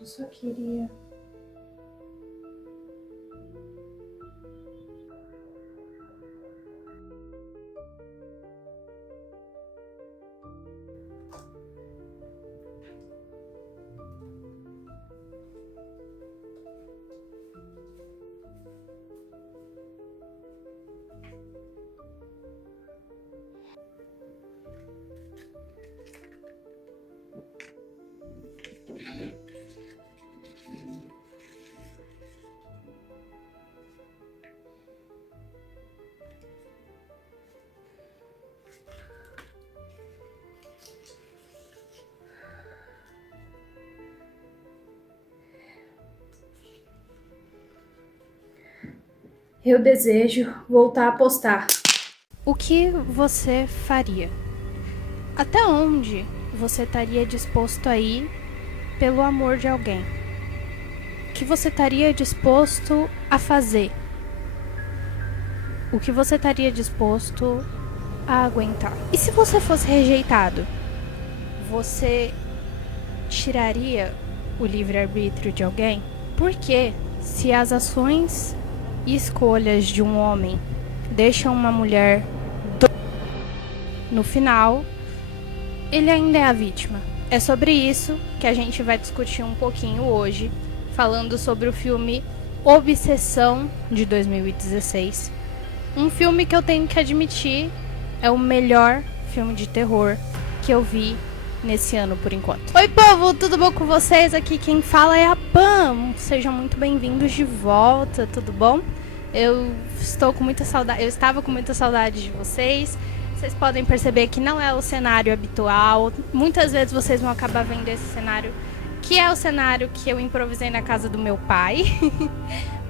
Eu só queria... Eu desejo voltar a postar. O que você faria? Até onde você estaria disposto a ir pelo amor de alguém? O que você estaria disposto a fazer? O que você estaria disposto a aguentar? E se você fosse rejeitado, você tiraria o livre-arbítrio de alguém? Porque se as ações e escolhas de um homem deixam uma mulher no final, ele ainda é a vítima. É sobre isso que a gente vai discutir um pouquinho hoje, falando sobre o filme Obsessão, de 2016. Um filme que eu tenho que admitir é o melhor filme de terror que eu vi nesse ano por enquanto. Oi povo, tudo bom com vocês? Aqui quem fala é a Pam. Sejam muito bem-vindos de volta, tudo bom? Eu estava com muita saudade de vocês. Vocês podem perceber que não é o cenário habitual. Muitas vezes vocês vão acabar vendo esse cenário, que é o cenário que eu improvisei na casa do meu pai.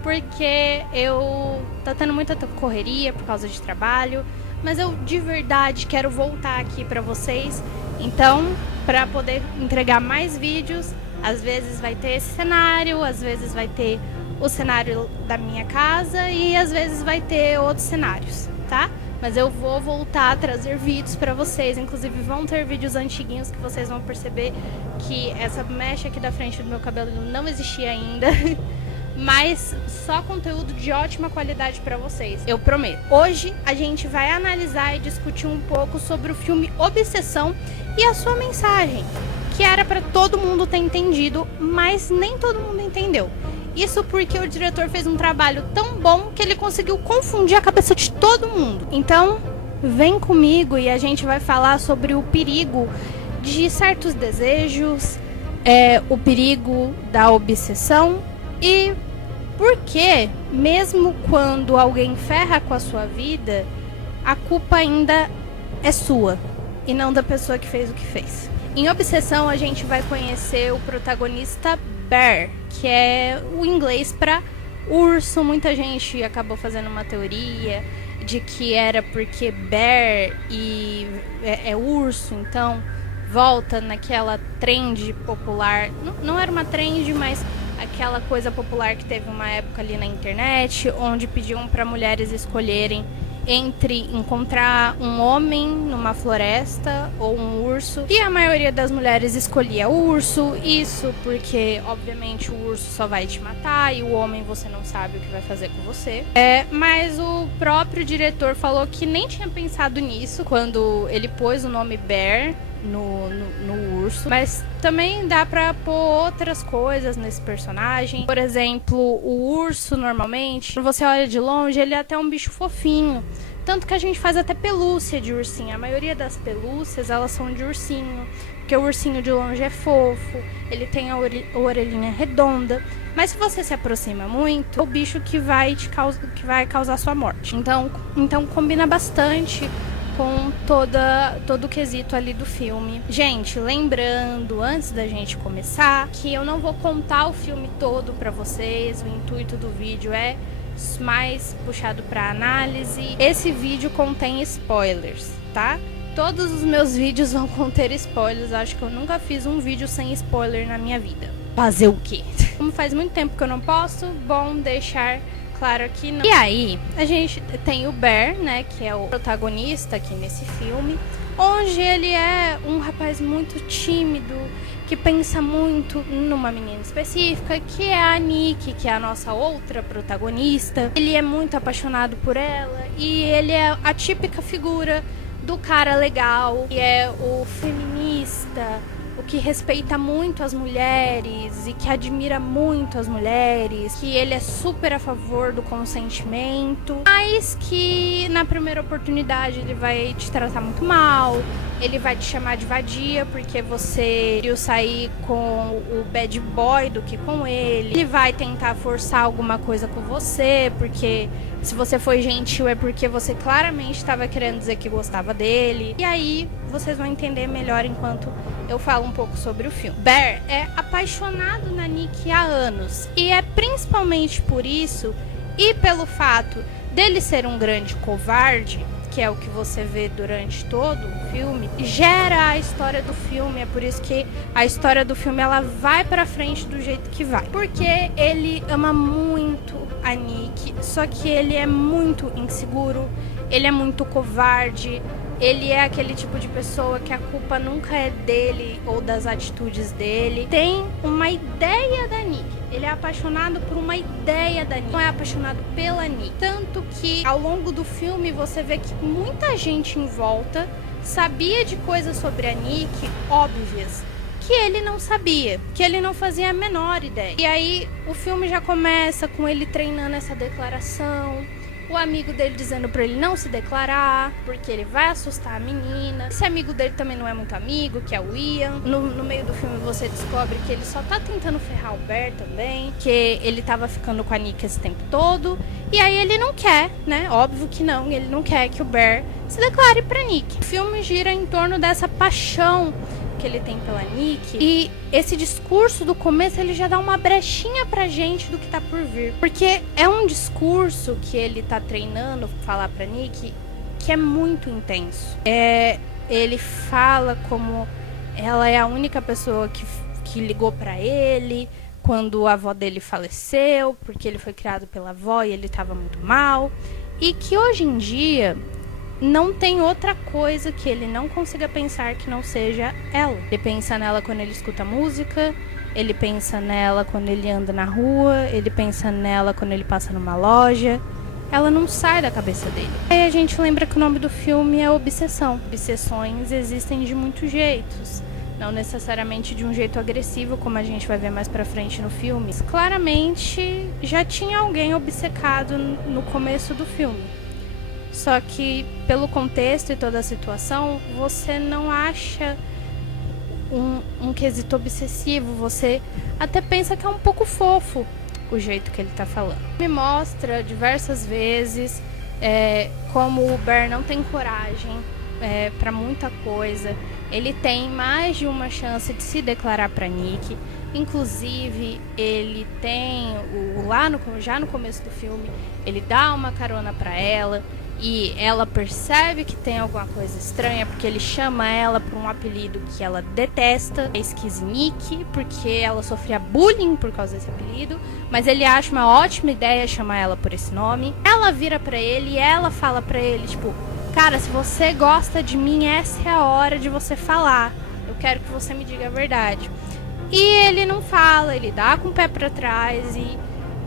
Porque eu tô tendo muita correria por causa de trabalho, mas eu de verdade quero voltar aqui pra vocês. Então, pra poder entregar mais vídeos, às vezes vai ter esse cenário, às vezes vai ter o cenário da minha casa e às vezes vai ter outros cenários, tá? Mas eu vou voltar a trazer vídeos pra vocês, inclusive vão ter vídeos antiguinhos que vocês vão perceber que essa mecha aqui da frente do meu cabelo não existia ainda. Mas só conteúdo de ótima qualidade pra vocês, eu prometo. Hoje a gente vai analisar e discutir um pouco sobre o filme Obsessão e a sua mensagem, que era pra todo mundo ter entendido, mas nem todo mundo entendeu. Isso porque o diretor fez um trabalho tão bom que ele conseguiu confundir a cabeça de todo mundo. Então, vem comigo e a gente vai falar sobre o perigo de certos desejos, o perigo da obsessão e por que, mesmo quando alguém ferra com a sua vida, a culpa ainda é sua e não da pessoa que fez o que fez. Em Obsessão, a gente vai conhecer o protagonista Bear, que é o inglês para urso. Muita gente acabou fazendo uma teoria de que era porque Bear é urso, então volta naquela trend popular. Não era uma trend, mas aquela coisa popular que teve uma época ali na internet, onde pediam para mulheres escolherem entre encontrar um homem numa floresta ou um urso, e a maioria das mulheres escolhia o urso, isso porque obviamente o urso só vai te matar e o homem você não sabe o que vai fazer com você. Mas o próprio diretor falou que nem tinha pensado nisso quando ele pôs o nome Bear no urso, mas também dá pra pôr outras coisas nesse personagem. Por exemplo, o urso normalmente, quando você olha de longe, ele é até um bicho fofinho, tanto que a gente faz até pelúcia de ursinho. A maioria das pelúcias, elas são de ursinho, porque o ursinho de longe é fofo, ele tem a orelhinha redonda, mas se você se aproxima muito, é o bicho que vai causar sua morte. Então combina bastante com todo o quesito ali do filme. Gente, lembrando, antes da gente começar, que eu não vou contar o filme todo pra vocês. O intuito do vídeo é mais puxado pra análise. Esse vídeo contém spoilers, tá? Todos os meus vídeos vão conter spoilers. Acho que eu nunca fiz um vídeo sem spoiler na minha vida. Fazer o quê? Como faz muito tempo que eu não posto, bom deixar claro que não. E aí, a gente tem o Bear, né, que é o protagonista aqui nesse filme, onde ele é um rapaz muito tímido, que pensa muito numa menina específica, que é a Nick, que é a nossa outra protagonista. Ele é muito apaixonado por ela e ele é a típica figura do cara legal, que é o feminista, o que respeita muito as mulheres e que admira muito as mulheres, que ele é super a favor do consentimento, mas que na primeira oportunidade ele vai te tratar muito mal, ele vai te chamar de vadia porque você queria sair com o bad boy do que com ele vai tentar forçar alguma coisa com você, porque se você foi gentil é porque você claramente estava querendo dizer que gostava dele. E aí vocês vão entender melhor enquanto eu falo um pouco sobre o filme. Bear é apaixonado na Nick há anos. E é principalmente por isso e pelo fato dele ser um grande covarde, que é o que você vê durante todo o filme, gera a história do filme. É por isso que a história do filme ela vai pra frente do jeito que vai. Porque ele ama muito a Nick, só que ele é muito inseguro, ele é muito covarde, ele é aquele tipo de pessoa que a culpa nunca é dele ou das atitudes dele. Tem uma ideia da Nick. Ele é apaixonado por uma ideia da Nick, não é apaixonado pela Nick. Tanto que ao longo do filme você vê que muita gente em volta sabia de coisas sobre a Nick óbvias, que ele não sabia, que ele não fazia a menor ideia. E aí o filme já começa com ele treinando essa declaração, o amigo dele dizendo pra ele não se declarar, porque ele vai assustar a menina. Esse amigo dele também não é muito amigo, que é o Ian. No meio do filme você descobre que ele só tá tentando ferrar o Bear também, que ele tava ficando com a Nick esse tempo todo. E aí ele não quer, né? Óbvio que não, ele não quer que o Bear se declare pra Nick. O filme gira em torno dessa paixão que ele tem pela Nick, e esse discurso do começo ele já dá uma brechinha pra gente do que tá por vir, porque é um discurso que ele tá treinando falar pra Nick que é muito intenso. Ele fala como ela é a única pessoa que ligou pra ele quando a avó dele faleceu, porque ele foi criado pela avó e ele tava muito mal, e que hoje em dia não tem outra coisa que ele não consiga pensar que não seja ela. Ele pensa nela quando ele escuta música, ele pensa nela quando ele anda na rua, ele pensa nela quando ele passa numa loja. Ela não sai da cabeça dele. Aí a gente lembra que o nome do filme é Obsessão. Obsessões existem de muitos jeitos, não necessariamente de um jeito agressivo, como a gente vai ver mais pra frente no filme. Claramente já tinha alguém obcecado no começo do filme. Só que, pelo contexto e toda a situação, você não acha um quesito obsessivo. Você até pensa que é um pouco fofo o jeito que ele tá falando. Me mostra diversas vezes como o Bear não tem coragem pra muita coisa. Ele tem mais de uma chance de se declarar pra Nick. Inclusive, ele tem, já no começo do filme, ele dá uma carona pra ela. E ela percebe que tem alguma coisa estranha, porque ele chama ela por um apelido que ela detesta, é Skiznick, porque ela sofria bullying por causa desse apelido, mas ele acha uma ótima ideia chamar ela por esse nome. Ela vira pra ele e ela fala pra ele, tipo, cara, se você gosta de mim, essa é a hora de você falar, eu quero que você me diga a verdade. E ele não fala, ele dá com o pé pra trás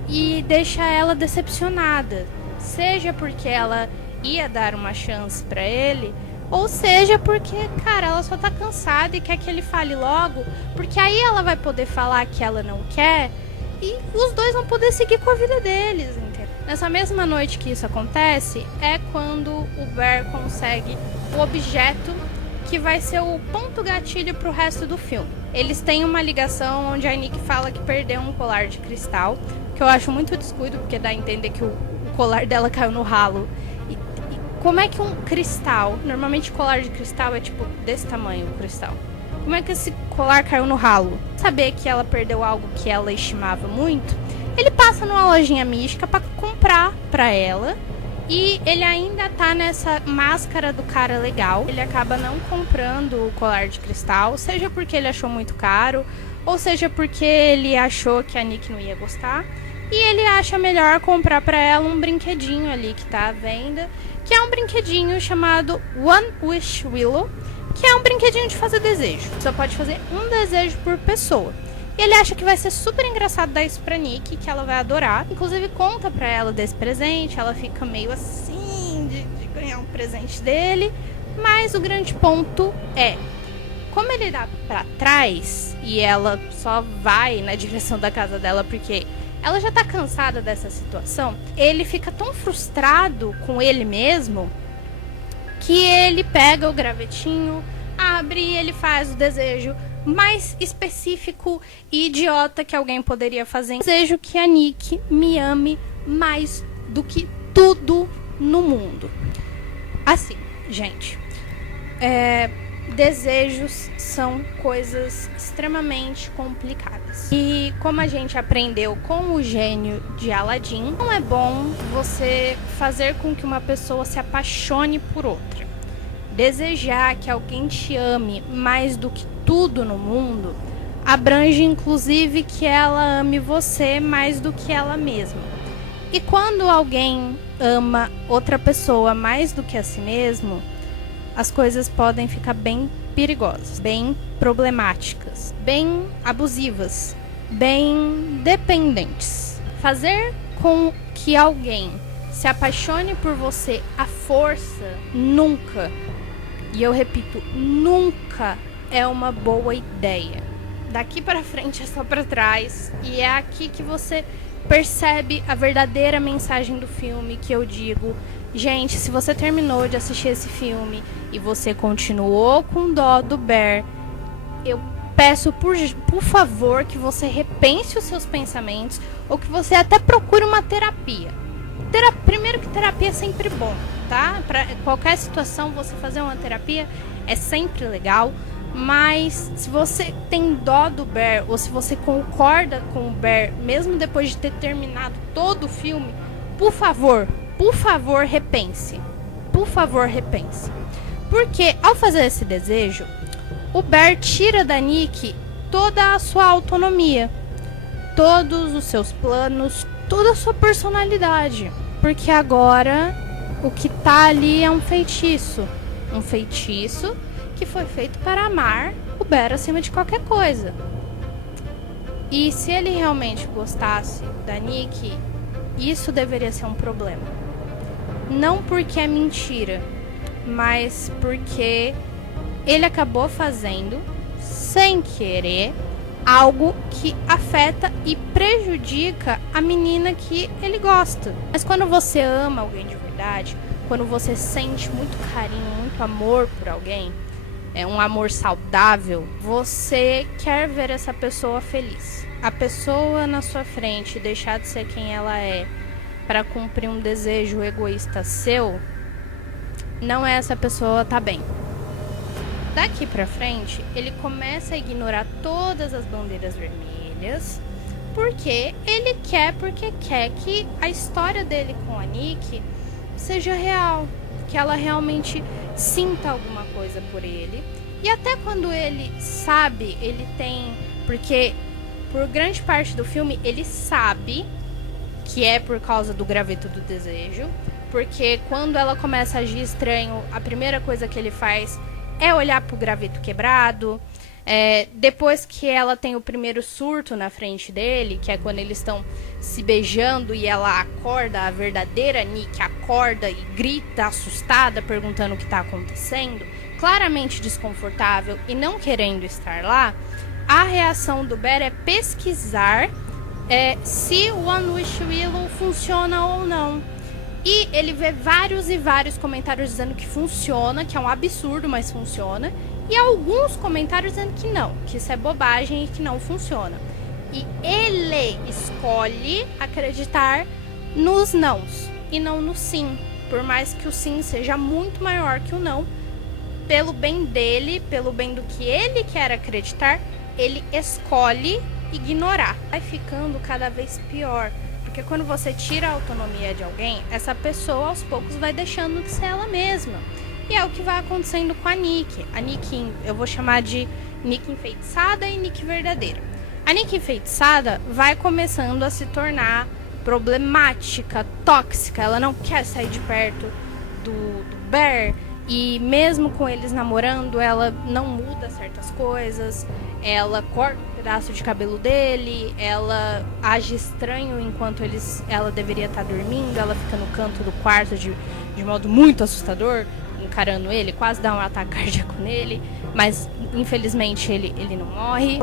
e deixa ela decepcionada, seja porque ela ia dar uma chance pra ele, ou seja porque, cara, ela só tá cansada e quer que ele fale logo, porque aí ela vai poder falar que ela não quer e os dois vão poder seguir com a vida deles, entendeu? Nessa mesma noite que isso acontece é quando o Bear consegue o objeto que vai ser o ponto gatilho pro resto do filme. Eles têm uma ligação onde a Nick fala que perdeu um colar de cristal, que eu acho muito descuido, porque dá a entender que o colar dela caiu no ralo. E como é que um cristal, normalmente colar de cristal é tipo desse tamanho o cristal, como é que esse colar caiu no ralo? Saber que ela perdeu algo que ela estimava muito, ele passa numa lojinha mística pra comprar pra ela. E ele ainda tá nessa máscara do cara legal. Ele acaba não comprando o colar de cristal, seja porque ele achou muito caro, ou seja porque ele achou que a Nick não ia gostar. E ele acha melhor comprar pra ela um brinquedinho ali que tá à venda, que é um brinquedinho chamado One Wish Willow, que é um brinquedinho de fazer desejo. Só pode fazer um desejo por pessoa. E ele acha que vai ser super engraçado dar isso pra Nick, que ela vai adorar. Inclusive conta pra ela desse presente, ela fica meio assim de ganhar um presente dele. Mas o grande ponto é, como ele dá pra trás e ela só vai na direção da casa dela porque ela já tá cansada dessa situação, ele fica tão frustrado com ele mesmo que ele pega o gravetinho, abre e ele faz o desejo mais específico e idiota que alguém poderia fazer. Desejo que a Nick me ame mais do que tudo no mundo. Assim, gente, desejos são coisas extremamente complicadas. E como a gente aprendeu com o gênio de Aladdin, não é bom você fazer com que uma pessoa se apaixone por outra. Desejar que alguém te ame mais do que tudo no mundo abrange inclusive que ela ame você mais do que ela mesma. E quando alguém ama outra pessoa mais do que a si mesmo, as coisas podem ficar bem perigosas, bem problemáticas, bem abusivas, bem dependentes. Fazer com que alguém se apaixone por você à força nunca, e eu repito, nunca é uma boa ideia. Daqui para frente é só para trás, e é aqui que você percebe a verdadeira mensagem do filme, que eu digo, gente, se você terminou de assistir esse filme e você continuou com dó do Bear, eu peço por favor que você repense os seus pensamentos ou que você até procure uma terapia. Primeiro que terapia é sempre bom, tá? Para qualquer situação você fazer uma terapia é sempre legal, mas se você tem dó do Bear ou se você concorda com o Bear, mesmo depois de ter terminado todo o filme, por favor, repense. Por favor, repense. Porque ao fazer esse desejo, o Bear tira da Nick toda a sua autonomia, todos os seus planos, toda a sua personalidade. Porque agora o que tá ali é um feitiço. Um feitiço que foi feito para amar o Bear acima de qualquer coisa. E se ele realmente gostasse da Nick, isso deveria ser um problema. Não porque é mentira, mas porque ele acabou fazendo, sem querer, algo que afeta e prejudica a menina que ele gosta. Mas quando você ama alguém de verdade, quando você sente muito carinho, muito amor por alguém, é um amor saudável, você quer ver essa pessoa feliz. A pessoa na sua frente deixar de ser quem ela é para cumprir um desejo egoísta seu, não é essa pessoa tá bem. Daqui pra frente, ele começa a ignorar todas as bandeiras vermelhas, porque quer que a história dele com a Nick seja real, que ela realmente sinta alguma coisa por ele. E até quando ele sabe, ele tem... Porque por grande parte do filme ele sabe que é por causa do graveto do desejo, porque quando ela começa a agir estranho, a primeira coisa que ele faz é olhar pro graveto quebrado. Depois que ela tem o primeiro surto na frente dele, que é quando eles estão se beijando e ela acorda, a verdadeira Nick acorda e grita assustada, perguntando o que está acontecendo, claramente desconfortável e não querendo estar lá, a reação do Bear é pesquisar se o One Wish Willow funciona ou não. E ele vê vários e vários comentários dizendo que funciona, que é um absurdo, mas funciona. E alguns comentários dizendo que não, que isso é bobagem e que não funciona. E ele escolhe acreditar nos nãos e não no sim. Por mais que o sim seja muito maior que o não, pelo bem dele, pelo bem do que ele quer acreditar, ele escolhe ignorar. Vai ficando cada vez pior. Porque quando você tira a autonomia de alguém, essa pessoa aos poucos vai deixando de ser ela mesma. E é o que vai acontecendo com a Nick. A Nick, eu vou chamar de Nick enfeitiçada e Nick verdadeira. A Nick enfeitiçada vai começando a se tornar problemática, tóxica. Ela não quer sair de perto do Bear. E mesmo com eles namorando, ela não muda certas coisas. Ela corta um pedaço de cabelo dele, ela age estranho enquanto ela deveria estar dormindo. Ela fica no canto do quarto de modo muito assustador, encarando ele, quase dá um ataque cardíaco nele. Mas infelizmente ele não morre.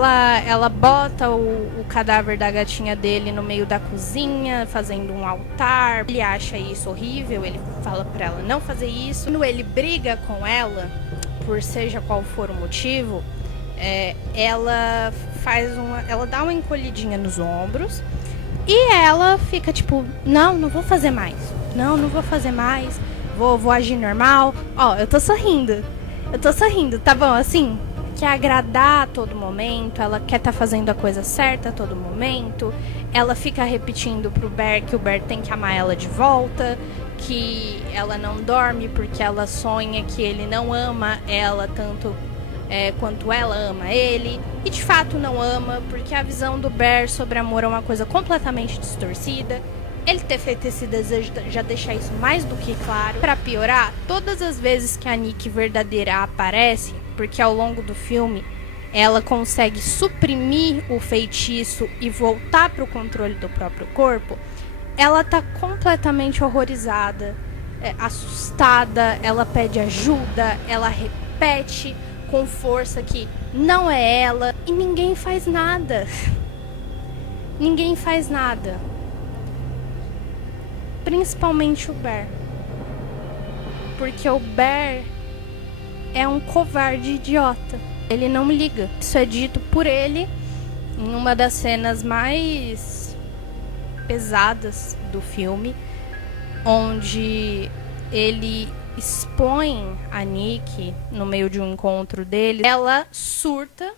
Ela bota o cadáver da gatinha dele no meio da cozinha, fazendo um altar. Ele acha isso horrível, ele fala pra ela não fazer isso. Quando ele briga com ela, por seja qual for o motivo, ela dá uma encolhidinha nos ombros e ela fica tipo, não vou fazer mais. Não vou fazer mais. Vou agir normal. Ó, eu tô sorrindo, tá bom, assim, quer agradar a todo momento, ela quer tá fazendo a coisa certa a todo momento, ela fica repetindo pro Bear que o Bear tem que amar ela de volta, que ela não dorme porque ela sonha que ele não ama ela tanto quanto ela ama ele, e de fato não ama, porque a visão do Bear sobre amor é uma coisa completamente distorcida. Ele ter feito esse desejo já deixa isso mais do que claro. Pra piorar, todas as vezes que a Nick verdadeira aparece, porque ao longo do filme ela consegue suprimir o feitiço e voltar pro controle do próprio corpo, ela tá completamente horrorizada, assustada, ela pede ajuda, ela repete com força que não é ela, e ninguém faz nada. Ninguém faz nada. Principalmente o Bear. Porque o Bear é um covarde idiota. Ele não liga. Isso é dito por ele em uma das cenas mais pesadas do filme, onde ele expõe a Nick no meio de um encontro dele. Ela surta,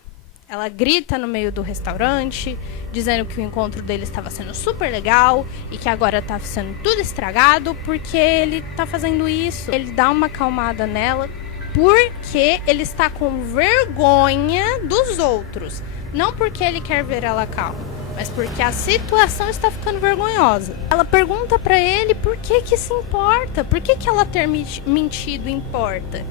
ela grita no meio do restaurante, dizendo que o encontro dele estava sendo super legal e que agora tá sendo tudo estragado porque ele tá fazendo isso. Ele dá uma acalmada nela porque ele está com vergonha dos outros. Não porque ele quer ver ela calma, mas porque a situação está ficando vergonhosa. Ela pergunta pra ele por que isso importa, por que ela ter mentido importa.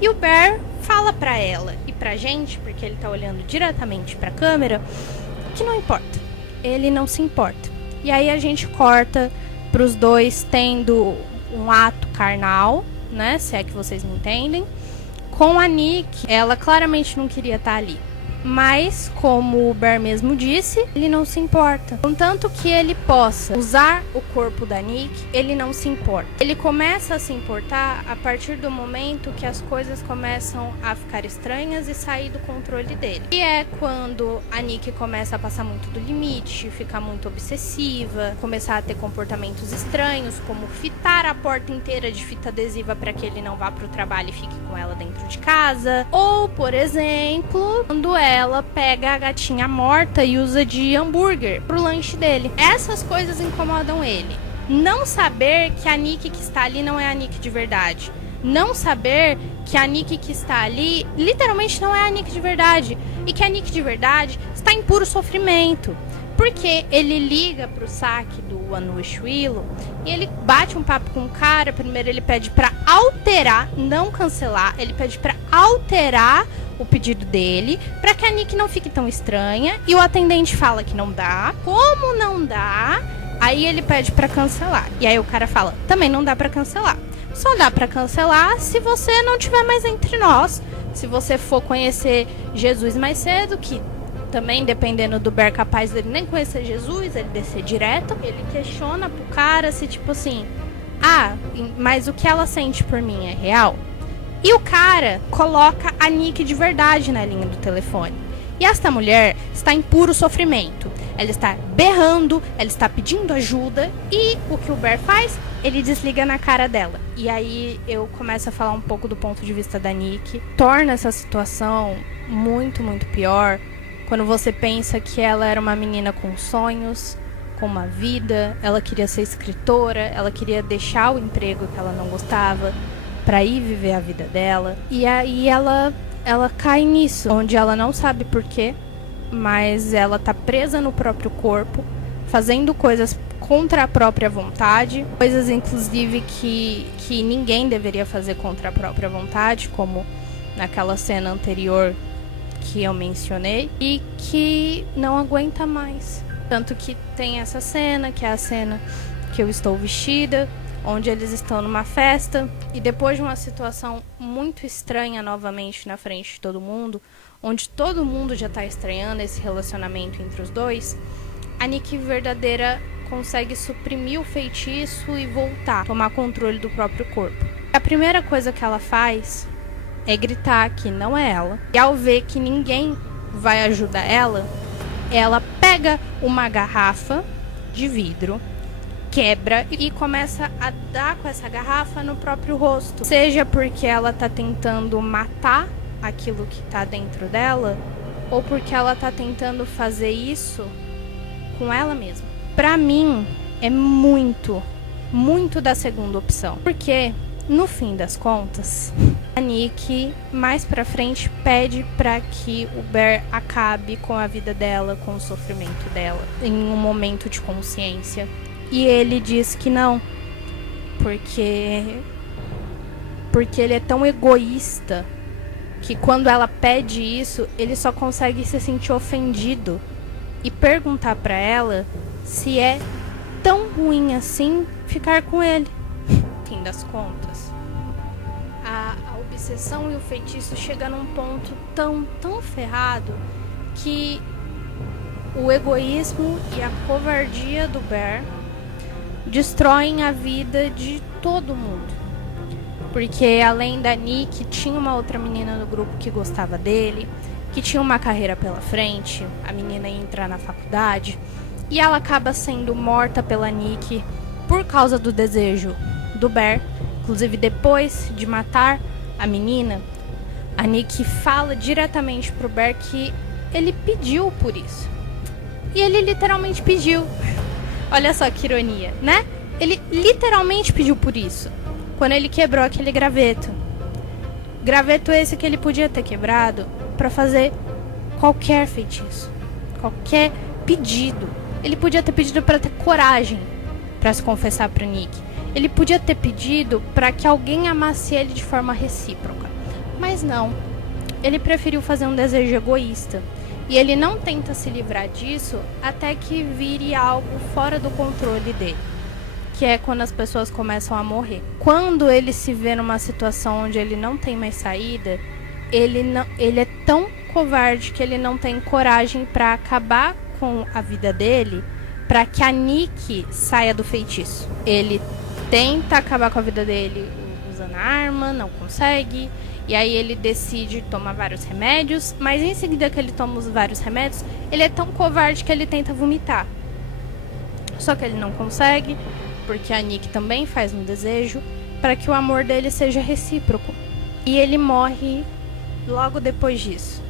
E o Bear fala pra ela e pra gente, porque ele tá olhando diretamente pra câmera, que não importa. Ele não se importa. E aí a gente corta pros dois tendo um ato carnal, né? Se é que vocês me entendem. Com a Nick, ela claramente não queria estar ali. Mas, como o Bear mesmo disse, ele não se importa. Contanto que ele possa usar o corpo da Nick, ele não se importa. Ele começa a se importar a partir do momento que as coisas começam a ficar estranhas e sair do controle dele. E é quando a Nick começa a passar muito do limite, ficar muito obsessiva, começar a ter comportamentos estranhos, como fitar a porta inteira de fita adesiva para que ele não vá pro trabalho e fique com ela dentro de casa. Ou, por exemplo, quando ela pega a gatinha morta e usa de hambúrguer pro lanche dele. Essas coisas incomodam ele. Não saber que a Nick que está ali não é a Nick de verdade. Não saber que a Nick que está ali literalmente não é a Nick de verdade. E que a Nick de verdade está em puro sofrimento. Porque ele liga pro saque do Anush Willow e ele bate um papo com o cara. Primeiro ele pede pra alterar, não cancelar. Ele pede pra alterar o pedido dele, pra que a Nick não fique tão estranha. E o atendente fala que não dá. Como não dá, aí ele pede pra cancelar. E aí o cara fala, também não dá pra cancelar. Só dá pra cancelar se você não estiver mais entre nós. Se você for conhecer Jesus mais cedo, que também, dependendo do Bear, capaz dele nem conhecer Jesus, ele descer direto. Ele questiona pro cara se, tipo assim, mas o que ela sente por mim é real? E o cara coloca a Nick de verdade na linha do telefone. E esta mulher está em puro sofrimento. Ela está berrando, ela está pedindo ajuda. E o que o Bear faz? Ele desliga na cara dela. E aí eu começo a falar um pouco do ponto de vista da Nick. Torna essa situação muito, muito pior. Quando você pensa que ela era uma menina com sonhos, com uma vida, ela queria ser escritora, ela queria deixar o emprego que ela não gostava para ir viver a vida dela. E aí ela cai nisso, onde ela não sabe por quê, mas ela tá presa no próprio corpo, fazendo coisas contra a própria vontade, coisas inclusive que ninguém deveria fazer contra a própria vontade, como naquela cena anterior que eu mencionei, e que não aguenta mais. Tanto que tem essa cena, que é a cena que eu estou vestida, onde eles estão numa festa, e depois de uma situação muito estranha novamente na frente de todo mundo, onde todo mundo já está estranhando esse relacionamento entre os dois, a Nikki verdadeira consegue suprimir o feitiço e voltar, tomar controle do próprio corpo. A primeira coisa que ela faz é gritar que não é ela, e ao ver que ninguém vai ajudar ela, ela pega uma garrafa de vidro, quebra e começa a dar com essa garrafa no próprio rosto. Seja porque ela tá tentando matar aquilo que tá dentro dela, ou porque ela tá tentando fazer isso com ela mesma. Pra mim, é muito da segunda opção. Porque, no fim das contas, a Nikki, mais pra frente, pede pra que o Bear acabe com a vida dela, com o sofrimento dela, em um momento de consciência. E ele diz que não, porque ele é tão egoísta que quando ela pede isso, ele só consegue se sentir ofendido e perguntar pra ela se é tão ruim assim ficar com ele. No fim das contas, a obsessão e o feitiço chegam num ponto tão ferrado que o egoísmo e a covardia do Bear destroem a vida de todo mundo. Porque além da Nikki, tinha uma outra menina no grupo que gostava dele, que tinha uma carreira pela frente, a menina ia entrar na faculdade, e ela acaba sendo morta pela Nikki por causa do desejo do Bear. Inclusive, depois de matar a menina, a Nikki fala diretamente pro Bear que ele pediu por isso. E ele literalmente pediu. Olha só que ironia, né? Ele literalmente pediu por isso. Quando ele quebrou aquele graveto. Graveto esse que ele podia ter quebrado pra fazer qualquer feitiço. Qualquer pedido. Ele podia ter pedido pra ter coragem pra se confessar pra Nick. Ele podia ter pedido pra que alguém amasse ele de forma recíproca. Mas não. Ele preferiu fazer um desejo egoísta. E ele não tenta se livrar disso até que vire algo fora do controle dele. Que é quando as pessoas começam a morrer. Quando ele se vê numa situação onde ele não tem mais saída, ele é tão covarde que ele não tem coragem para acabar com a vida dele, para que a Nikki saia do feitiço. Ele tenta acabar com a vida dele usando arma, não consegue. E aí ele decide tomar vários remédios, mas em seguida que ele toma os vários remédios, ele é tão covarde que ele tenta vomitar. Só que ele não consegue, porque a Nikki também faz um desejo para que o amor dele seja recíproco. E ele morre logo depois disso,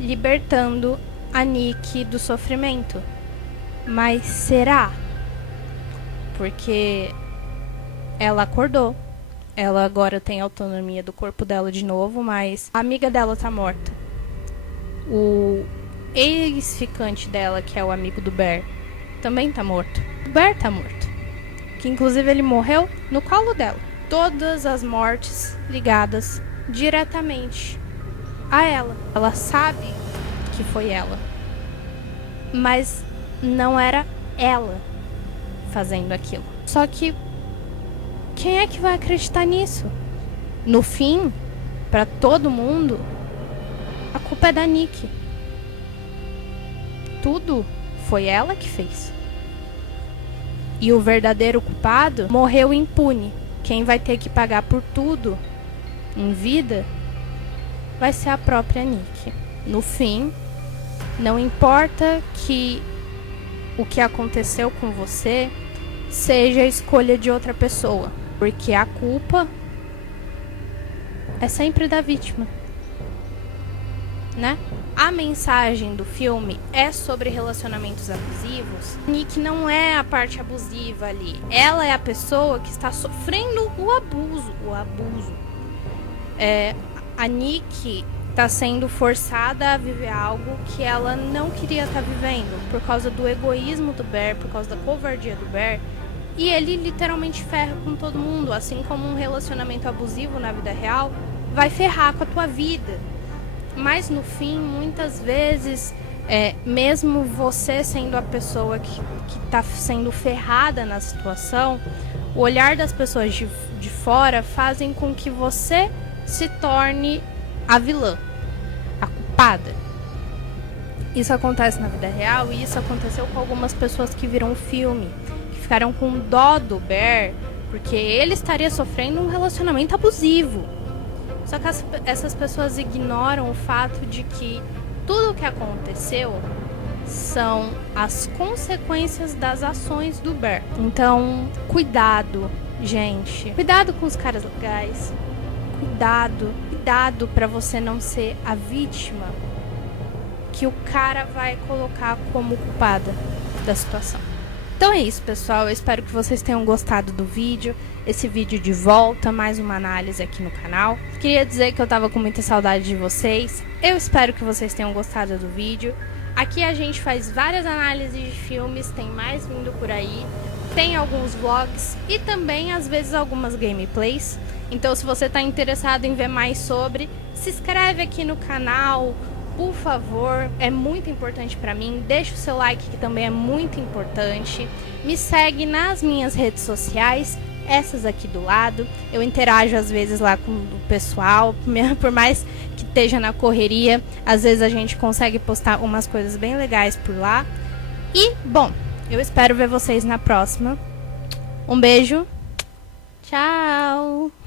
libertando a Nikki do sofrimento. Mas será? Porque ela acordou. Ela agora tem autonomia do corpo dela de novo, mas a amiga dela tá morta. O ex-ficante dela, que é o amigo do Bear, também tá morto. O Bear tá morto. Que inclusive ele morreu no colo dela. Todas as mortes ligadas diretamente a ela. Ela sabe que foi ela. Mas não era ela fazendo aquilo. Só que quem é que vai acreditar nisso? No fim, pra todo mundo, a culpa é da Nikki. Tudo foi ela que fez. E o verdadeiro culpado morreu impune. Quem vai ter que pagar por tudo em vida vai ser a própria Nikki. No fim, não importa que o que aconteceu com você seja a escolha de outra pessoa, porque a culpa é sempre da vítima, né? A mensagem do filme é sobre relacionamentos abusivos. Nick não é a parte abusiva ali. Ela é a pessoa que está sofrendo o abuso. A Nick, tá sendo forçada a viver algo que ela não queria estar vivendo, por causa do egoísmo do Bear, por causa da covardia do Bear. E ele literalmente ferra com todo mundo, assim como um relacionamento abusivo na vida real vai ferrar com a tua vida. Mas no fim, muitas vezes, mesmo você sendo a pessoa que tá sendo ferrada na situação, o olhar das pessoas de fora fazem com que você se torne a vilã, a culpada. Isso acontece na vida real e isso aconteceu com algumas pessoas que viram o filme, que ficaram com dó do Bear, porque ele estaria sofrendo um relacionamento abusivo. Só que essas pessoas ignoram o fato de que tudo o que aconteceu são as consequências das ações do Bear. Então, cuidado, gente. Cuidado com os caras legais. Cuidado pra você não ser a vítima que o cara vai colocar como culpada da situação. Então é isso, pessoal. Eu espero que vocês tenham gostado do vídeo. Esse vídeo de volta, mais uma análise aqui no canal. Queria dizer que eu tava com muita saudade de vocês. Eu espero que vocês tenham gostado do vídeo. Aqui a gente faz várias análises de filmes, tem mais vindo por aí. Tem alguns vlogs e também, às vezes, algumas gameplays. Então, se você tá interessado em ver mais sobre, se inscreve aqui no canal, por favor, é muito importante pra mim. Deixa o seu like, que também é muito importante. Me segue nas minhas redes sociais, essas aqui do lado. Eu interajo às vezes lá com o pessoal, por mais que esteja na correria, às vezes a gente consegue postar umas coisas bem legais por lá. E, bom, eu espero ver vocês na próxima. Um beijo. Tchau!